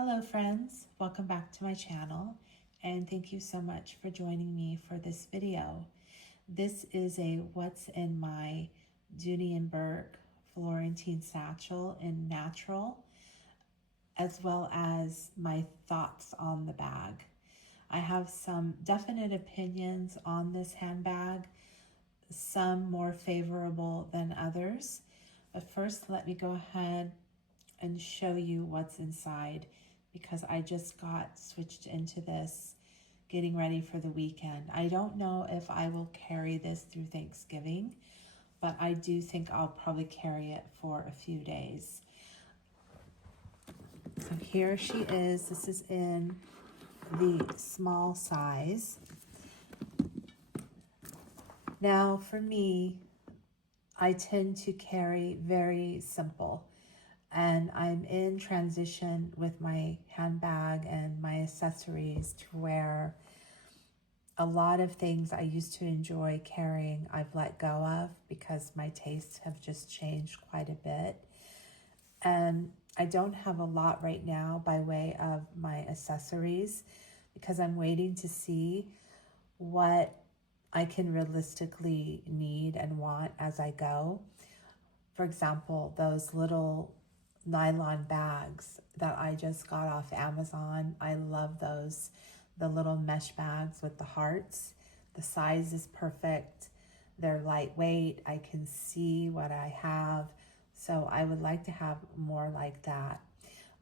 Hello friends, welcome back to my channel and thank you so much for joining me for this video. This is a what's in my Dooney and Bourke Florentine satchel in natural, as well as my thoughts on the bag. I have some definite opinions on this handbag, some more favorable than others. But first, let me go ahead and show you what's inside, because I just got switched into this getting ready for the weekend. I don't know if I will carry this through Thanksgiving, but I do think I'll probably carry it for a few days. So here she is. This is in the small size. Now for me, I tend to carry very simple, and I'm in transition with my handbag and my accessories to where a lot of things I used to enjoy carrying I've let go of because my tastes have just changed quite a bit. And I don't have a lot right now by way of my accessories because I'm waiting to see what I can realistically need and want as I go. For example, those little nylon bags that I just got off Amazon. I love those, the little mesh bags with the hearts. The size is perfect. They're lightweight. I can see what I have. So I would like to have more like that.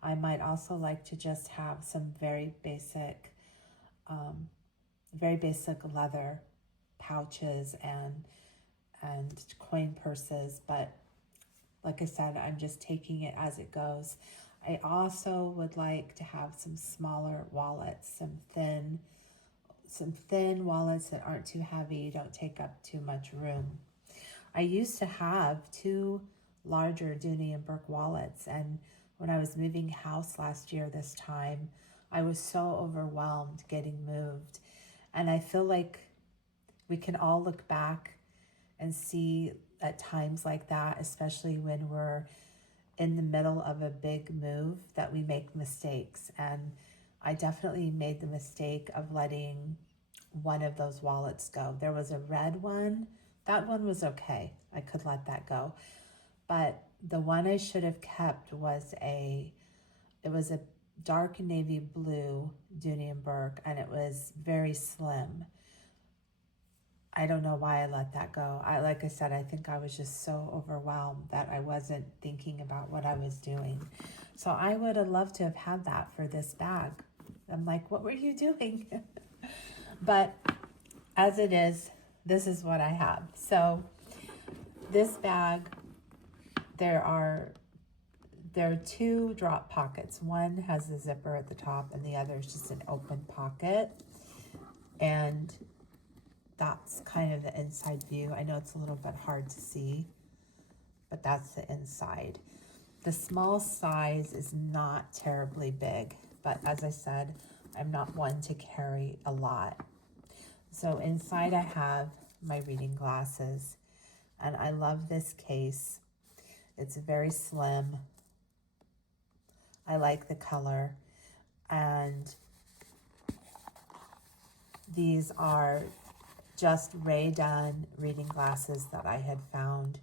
I might also like to just have some very basic leather pouches and coin purses, but like I said, I'm just taking it as it goes. I also would like to have some smaller wallets, some thin wallets that aren't too heavy, don't take up too much room. I used to have two larger Dooney and Bourke wallets, and when I was moving house last year this time, I was so overwhelmed getting moved. And I feel like we can all look back and see at times like that, especially when we're in the middle of a big move, that we make mistakes. And I definitely made the mistake of letting one of those wallets go. There was a red one. That one was okay. I could let that go. But the one I should have kept was a dark navy blue Dooney and Bourke, and it was very slim. I don't know why I let that go. Like I said, I think I was just so overwhelmed that I wasn't thinking about what I was doing. So I would have loved to have had that for this bag. I'm like, what were you doing? But as it is, this is what I have. So this bag, there are two drop pockets. One has a zipper at the top and the other is just an open pocket. And that's kind of the inside view. I know it's a little bit hard to see, but that's the inside. The small size is not terribly big, but as I said, I'm not one to carry a lot. So inside I have my reading glasses, and I love this case. It's very slim. I like the color, and these are just Ray Dunn reading glasses that I had found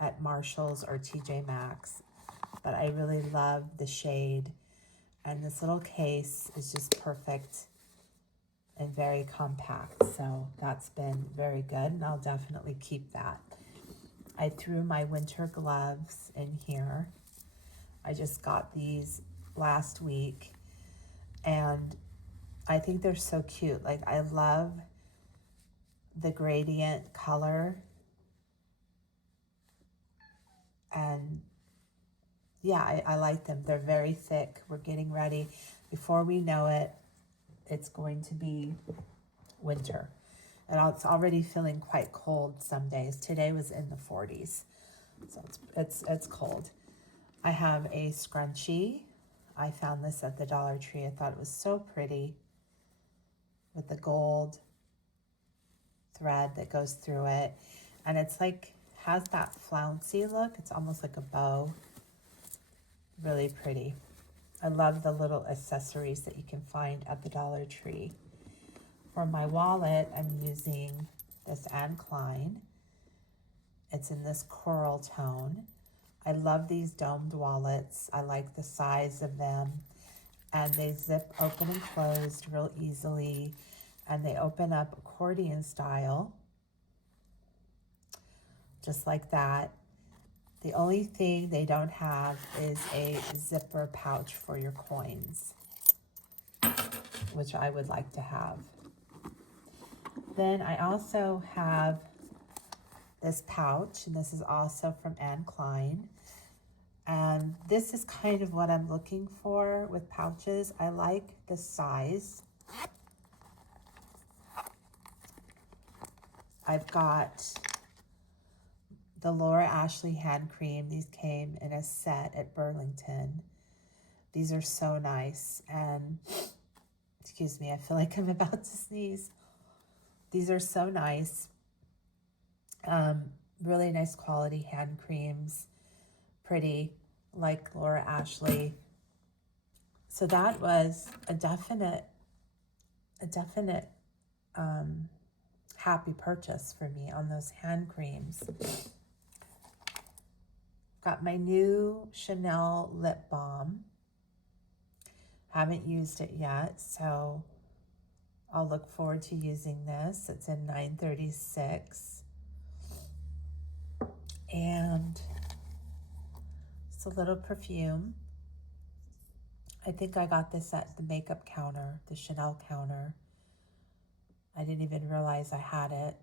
at Marshall's or TJ Maxx, but I really love the shade, and this little case is just perfect and very compact, so that's been very good, and I'll definitely keep that. I threw my winter gloves in here. I just got these last week, and I think they're so cute. Like, I love the gradient color, and yeah, I like them. They're very thick. We're getting ready. Before we know it, it's going to be winter, and it's already feeling quite cold some days. Today was in the 40s, so it's cold. I have a scrunchie. I found this at the Dollar Tree. I thought it was so pretty with the gold thread that goes through it, and it's like has that flouncy look. It's almost like a bow. Really pretty. I love the little accessories that you can find at the Dollar Tree. For my wallet, I'm using this Anne Klein. It's in this coral tone. I love these domed wallets. I like the size of them. And they zip open and closed real easily. And they open up accordion style. Just like that. The only thing they don't have is a zipper pouch for your coins, which I would like to have. Then I also have this pouch, and this is also from Anne Klein. And this is kind of what I'm looking for with pouches. I like the size. I've got the Laura Ashley hand cream. These came in a set at Burlington. These are so nice. And excuse me, I feel like I'm about to sneeze. These are so nice. Really nice quality hand creams. Pretty, like Laura Ashley. So that was a definite happy purchase for me on those hand creams. Got my new Chanel lip balm. Haven't used it yet, so I'll look forward to using this. It's in 936. And it's a little perfume. I think I got this at the makeup counter, the Chanel counter. I didn't even realize I had it.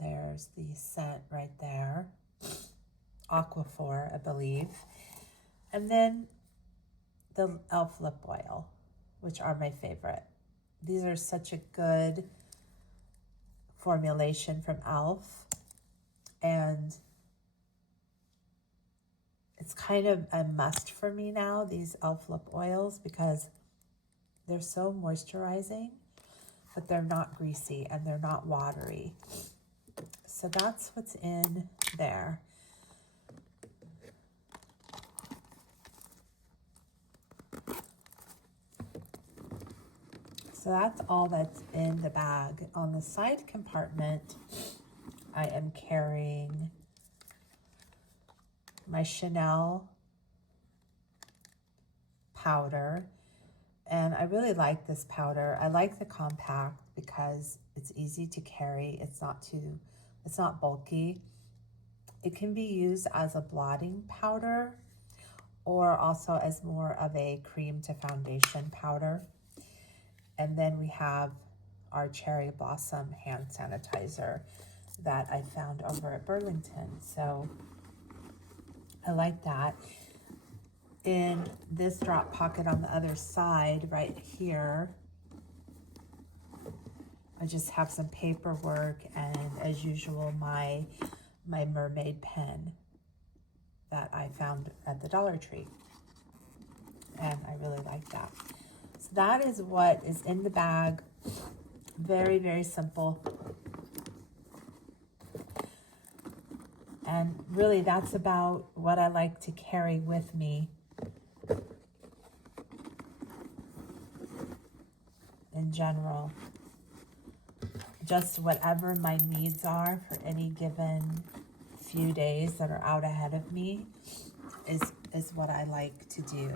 There's the scent right there. Aquaphor, I believe. And then the e.l.f. lip oil, which are my favorite. These are such a good formulation from e.l.f. And it's kind of a must for me now, these e.l.f. lip oils, because they're so moisturizing, but they're not greasy and they're not watery. So that's what's in there. So that's all that's in the bag. On the side compartment, I am carrying my Chanel powder. And I really like this powder. I like the compact because it's easy to carry. It's not bulky. It can be used as a blotting powder or also as more of a cream to foundation powder. And then we have our Cherry Blossom hand sanitizer that I found over at Burlington. So I like that. In this drop pocket on the other side, right here, I just have some paperwork and, as usual, my mermaid pen that I found at the Dollar Tree. And I really like that. So that is what is in the bag. Very, very simple. And really, that's about what I like to carry with me in general. Just whatever my needs are for any given few days that are out ahead of me is what I like to do.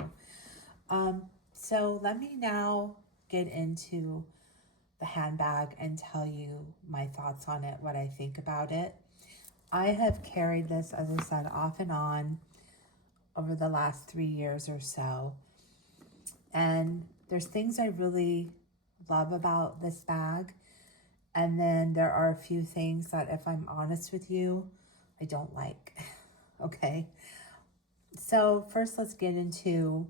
So let me now get into the handbag and tell you my thoughts on it, what I think about it. I have carried this, as I said, off and on over the last 3 years or so. And there's things I really love about this bag. And then there are a few things that, if I'm honest with you, I don't like. Okay. So first, let's get into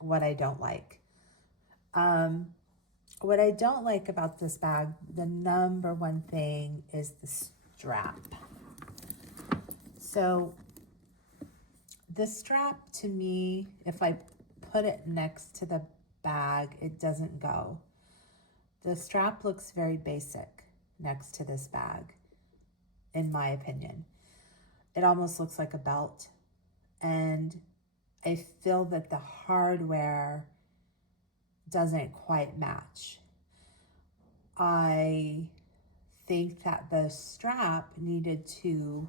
what I don't like. What I don't like about this bag, the number one thing is the strap. So the strap, to me, if I put it next to the bag, it doesn't go. The strap looks very basic next to this bag, in my opinion. It almost looks like a belt. And I feel that the hardware doesn't quite match. I think that the strap needed to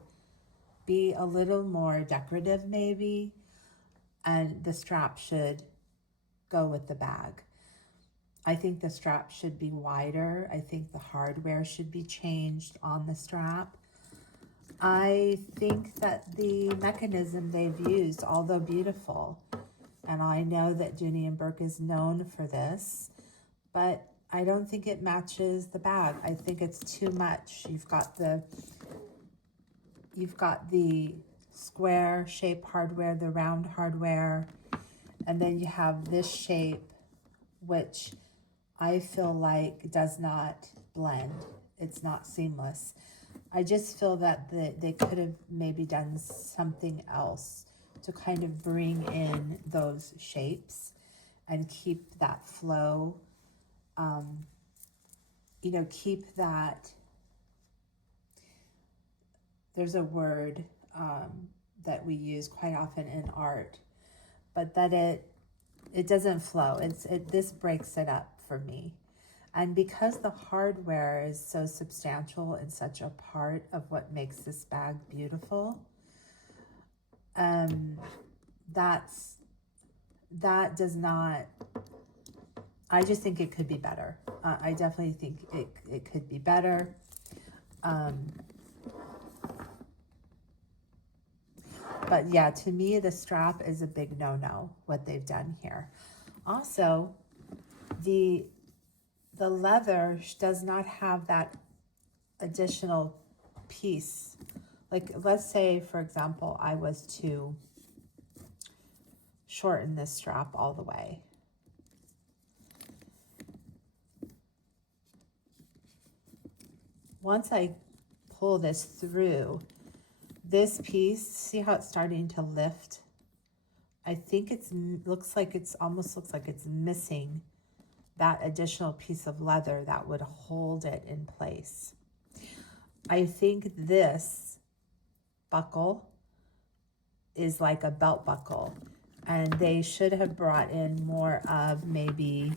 be a little more decorative maybe, and the strap should go with the bag. I think the strap should be wider. I think the hardware should be changed on the strap. I think that the mechanism they've used, although beautiful, and I know that Dooney and Bourke is known for this, but I don't think it matches the bag. I think it's too much. You've got the square shape hardware, the round hardware, and then you have this shape, which I feel like does not blend. It's not seamless. I just feel that they could have maybe done something else to kind of bring in those shapes and keep that flow, keep that, there's a word that we use quite often in art, but that it doesn't flow. This breaks it up for me. And because the hardware is so substantial and such a part of what makes this bag beautiful, that does not, I just think it could be better. I definitely think it could be better. But yeah, to me, the strap is a big no-no, what they've done here. Also, the leather does not have that additional piece. Like, let's say, for example, I was to shorten this strap all the way. Once I pull this through, this piece, see how it's starting to lift? I think almost looks like it's missing that additional piece of leather that would hold it in place. I think this buckle is like a belt buckle, and they should have brought in more of maybe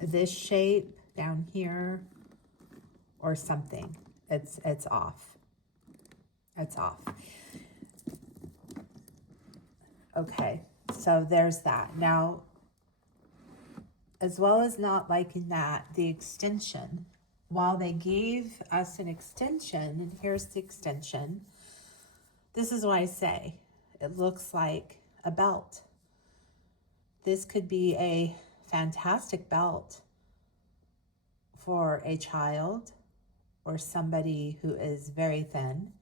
this shape down here or something. It's off. It's off. Okay, so there's that. Now, as well as not liking that, the extension, while they gave us an extension, and here's the extension, this is what I say. It looks like a belt. This could be a fantastic belt for a child or somebody who is very thin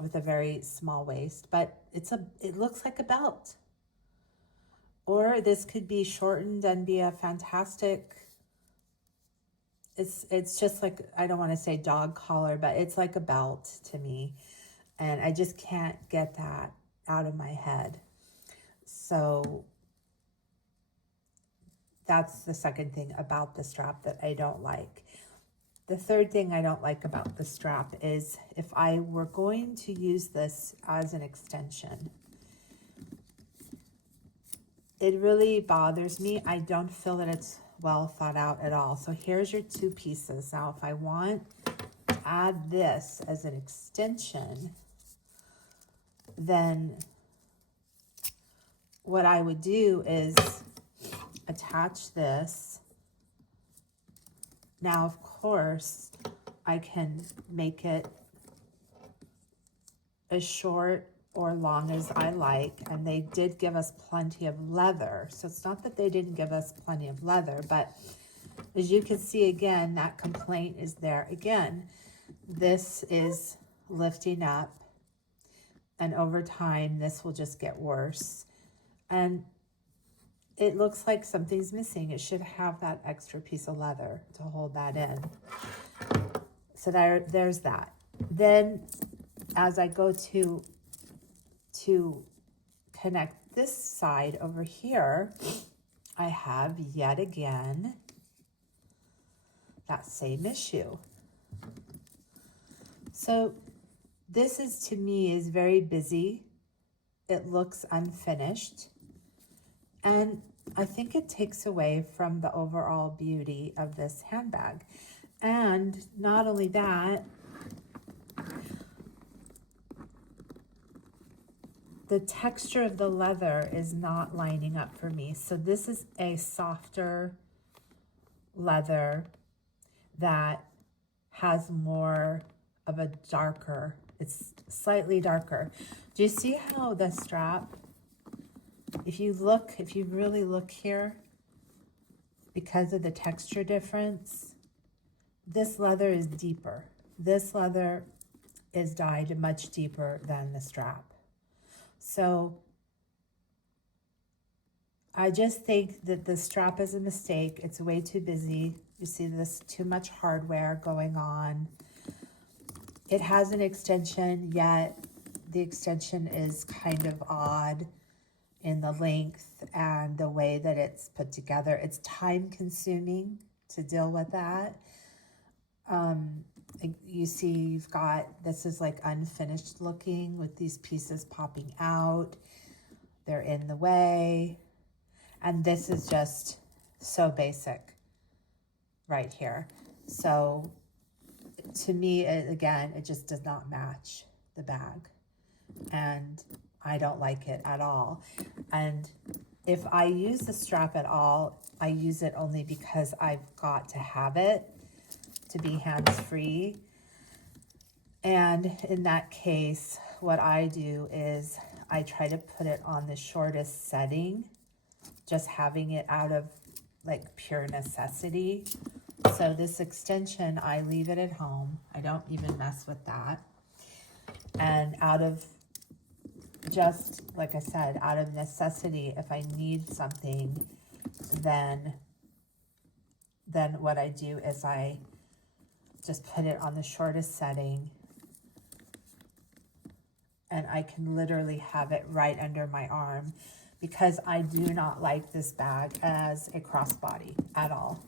with a very small waist, but it looks like a belt. Or this could be shortened and be a fantastic, it's just like, I don't want to say dog collar, but it's like a belt to me. And I just can't get that out of my head. So that's the second thing about the strap that I don't like. The third thing I don't like about the strap is if I were going to use this as an extension, it really bothers me. I don't feel that it's well thought out at all. So here's your two pieces. Now, if I want to add this as an extension, then what I would do is attach this. Now, of course, I can make it as short or long as I like, and they did give us plenty of leather. So it's not that they didn't give us plenty of leather, but as you can see, again, that complaint is there. Again, this is lifting up, and over time, this will just get worse. And it looks like something's missing. It should have that extra piece of leather to hold that in. So there's that. Then as I go to connect this side over here, I have yet again that same issue. So this is, to me, is very busy. it looks unfinished. And I think it takes away from the overall beauty of this handbag. And not only that, the texture of the leather is not lining up for me. So this is a softer leather that has more of a darker, it's slightly darker. Do you see how the strap, if you really look here, because of the texture difference, this leather is deeper. This leather is dyed much deeper than the strap. So I just think that the strap is a mistake. It's way too busy. You see this, too much hardware going on. It has an extension, yet the extension is kind of odd in the length and the way that it's put together. It's time consuming to deal with that. You see you've got, this is like unfinished looking with these pieces popping out. They're in the way. And this is just so basic right here. So to me, it just does not match the bag. And I don't like it at all. And if I use the strap at all, I use it only because I've got to have it to be hands-free. And in that case, what I do is I try to put it on the shortest setting, just having it out of like pure necessity. So this extension, I leave it at home. I don't even mess with that. And out of, just like I said, out of necessity, if I need something, then what I do is I just put it on the shortest setting, and I can literally have it right under my arm, because I do not like this bag as a crossbody at all.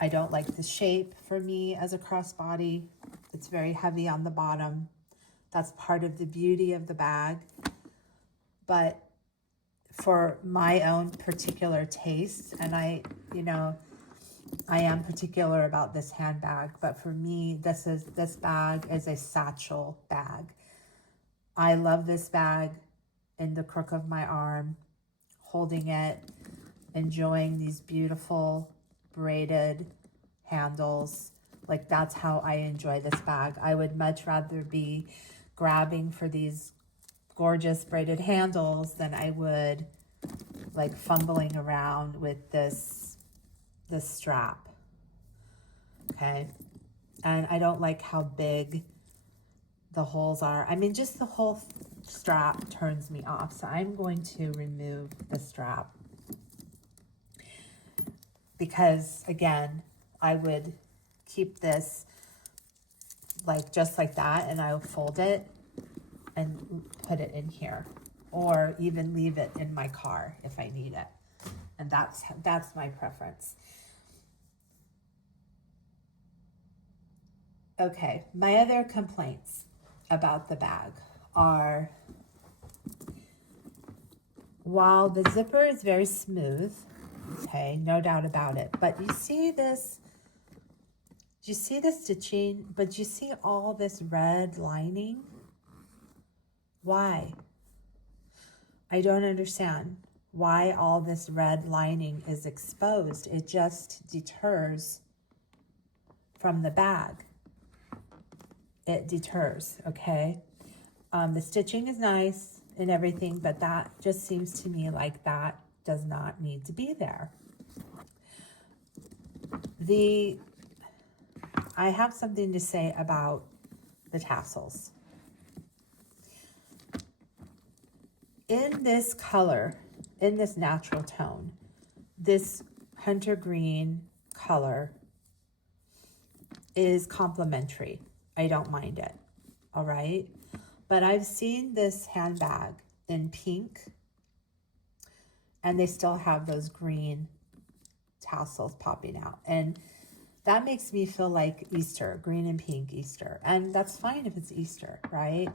I don't like the shape for me as a crossbody. It's very heavy on the bottom. That's part of the beauty of the bag. But for my own particular taste, and I am particular about this handbag, but for me, this bag is a satchel bag. I love this bag in the crook of my arm, holding it, enjoying these beautiful braided handles. Like, that's how I enjoy this bag. I would much rather be grabbing for these gorgeous braided handles than I would like fumbling around with this strap. Okay. And I don't like how big the holes are. I mean, just the whole strap turns me off. So I'm going to remove the strap, because again, I would keep this like just like that, and I'll fold it and put it in here, or even leave it in my car if I need it. And that's my preference. Okay, my other complaints about the bag are, while the zipper is very smooth, okay, no doubt about it, but you see this, do you see the stitching? But do you see all this red lining? Why? I don't understand why all this red lining is exposed. It just deters from the bag. It deters, okay? The stitching is nice and everything, but that just seems to me like that does not need to be there. I have something to say about the tassels. In this color, in this natural tone, this hunter green color is complementary. I don't mind it, all right? But I've seen this handbag in pink, and they still have those green tassels popping out. And that makes me feel like Easter, green and pink Easter. And that's fine if it's Easter, right?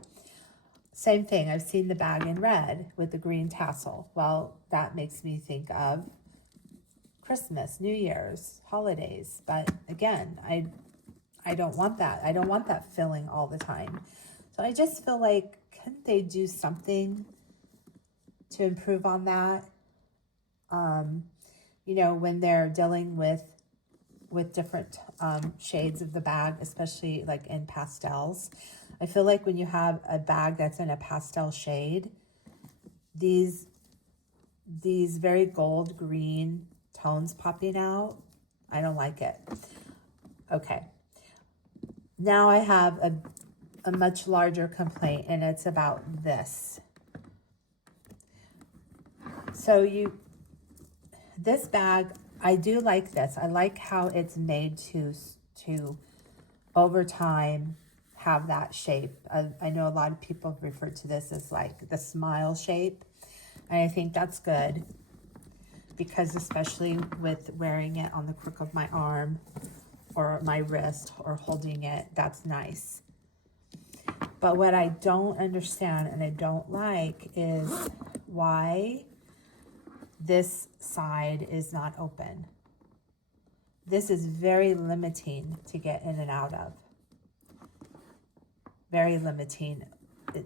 Same thing. I've seen the bag in red with the green tassel. Well, that makes me think of Christmas, New Year's, holidays. But again, I don't want that. I don't want that filling all the time. So I just feel like, couldn't they do something to improve on that? You know, when they're dealing with different shades of the bag, especially like in pastels. I feel like when you have a bag that's in a pastel shade, these very gold green tones popping out, I don't like it. Okay. Now I have a much larger complaint, and it's about this. So this bag, I do like this. I like how it's made to over time have that shape. I know a lot of people refer to this as like the smile shape, and I think that's good, because especially with wearing it on the crook of my arm or my wrist or holding it, that's nice. But what I don't understand and I don't like is why this side is not open. This is very limiting to get in and out of. Very limiting.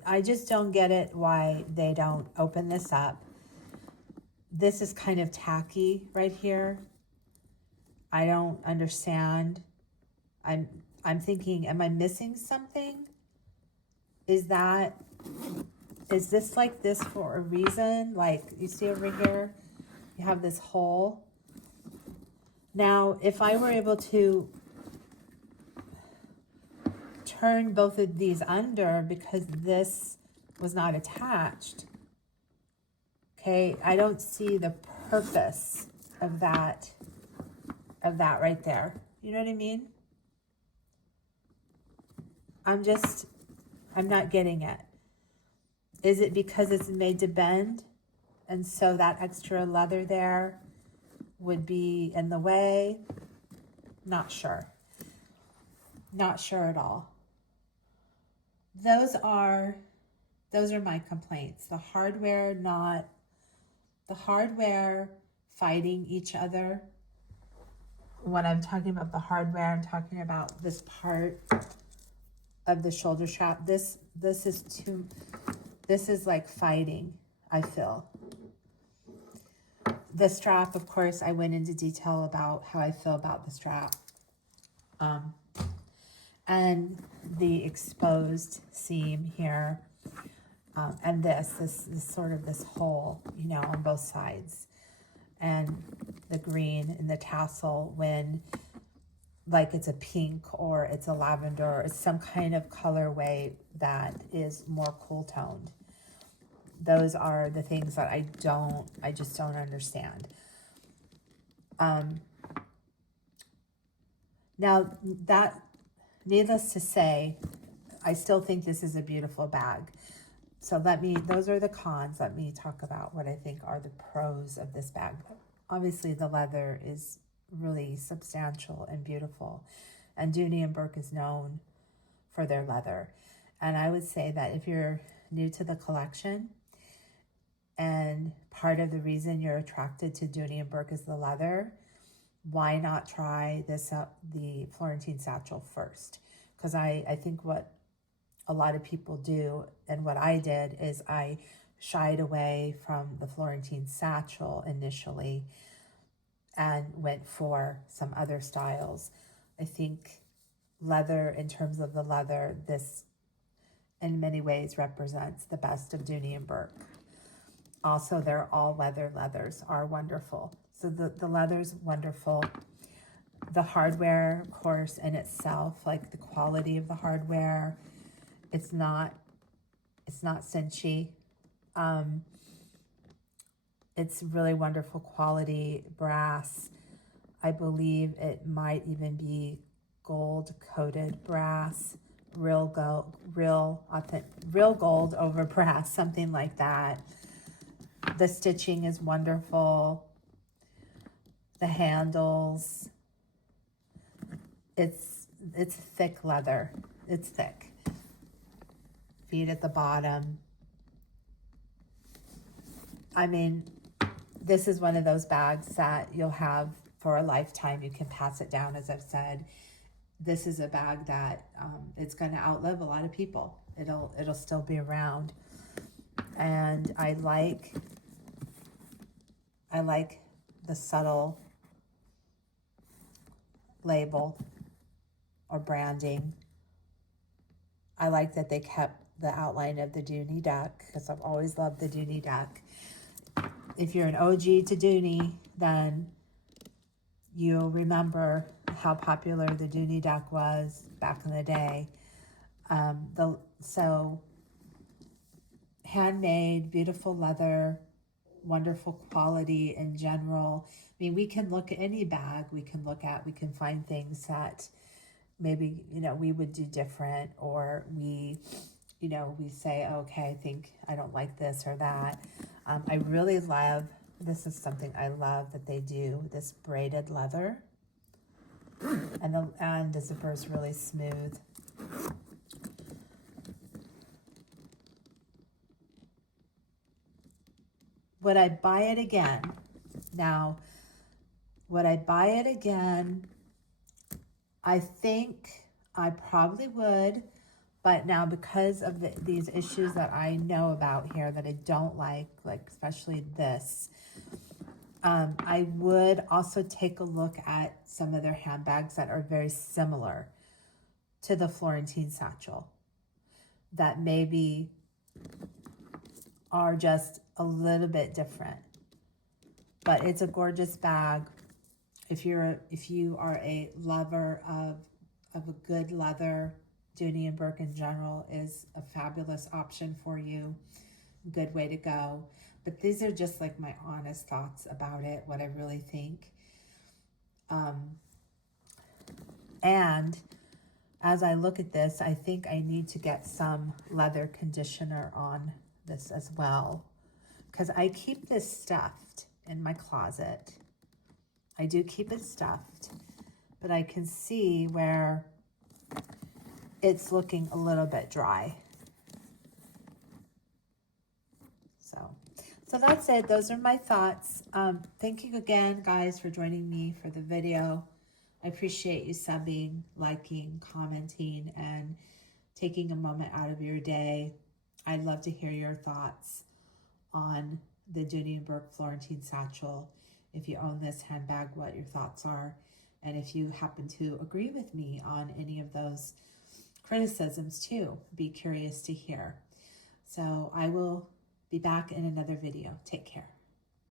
I just don't get it why they don't open this up. This is kind of tacky right here. I don't understand. I'm thinking, am I missing something? Is this like this for a reason? Like, you see over here, you have this hole. Now, if I were able to turn both of these under, because this was not attached, okay, I don't see the purpose of that right there. You know what I mean? I'm not getting it. Is it because it's made to bend, and so that extra leather there would be in the way? Not sure. Not sure at all. Those are my complaints. The hardware fighting each other. When I'm talking about the hardware, I'm talking about this part of the shoulder strap. This is like fighting, I feel. The strap, of course, I went into detail about how I feel about the strap. And the exposed seam here. And this sort of this hole, you know, on both sides. And the green and the tassel, when like it's a pink or it's a lavender, or it's some kind of colorway that is more cool toned. Those are the things that I just don't understand. Now that, needless to say, I still think this is a beautiful bag. So those are the cons. Let me talk about what I think are the pros of this bag. Obviously the leather is really substantial and beautiful, and Dooney and Bourke is known for their leather. And I would say that if you're new to the collection, and part of the reason you're attracted to Dooney and Bourke is the leather, why not try the Florentine Satchel first? Because I think what a lot of people do, and what I did, is I shied away from the Florentine Satchel initially and went for some other styles. I think leather, in terms of the leather, this in many ways represents the best of Dooney and Bourke. Also, their all-weather leathers are wonderful. So the leather's wonderful. The hardware, of course, in itself, like the quality of the hardware, it's not cinchy. It's really wonderful quality brass. I believe it might even be gold-coated brass, real gold over brass, something like that. The stitching is wonderful. The handles, it's thick leather. It's thick. feet at the bottom. I mean, this is one of those bags that you'll have for a lifetime. You can pass it down, as I've said. This is a bag that it's going to outlive a lot of people. It'll still be around. And I like the subtle label or branding. I like that they kept the outline of the Dooney duck, because I've always loved the Dooney duck. If you're an OG to Dooney, then you'll remember how popular the Dooney duck was back in the day. So handmade, beautiful leather, wonderful quality in general. I mean, we can look at any bag we can find things that maybe, we would do different, or we say, okay, I don't like this or that. I really love, this is something I love that they do, this braided leather. And the zipper is really smooth. Would I buy it again? Now, would I buy it again? I think I probably would, but now because of these issues that I know about here that I don't like especially this, I would also take a look at some of their handbags that are very similar to the Florentine Satchel, that maybe are just a little bit different. But it's a gorgeous bag. If you are a lover of a good leather, Dooney and Bourke in general is a fabulous option for you. Good way to go. But these are just like my honest thoughts about it, what I really think. And as I look at this, I think I need to get some leather conditioner on this as well, because I keep this stuffed in my closet. I do keep it stuffed, but I can see where it's looking a little bit dry. So that's it. Those are my thoughts. Thank you again, guys, for joining me for the video. I appreciate you subbing, liking, commenting, and taking a moment out of your day. I'd love to hear your thoughts on the Dooney and Bourke Florentine Satchel. If you own this handbag, what your thoughts are. And if you happen to agree with me on any of those criticisms too, be curious to hear. So I will be back in another video. Take care.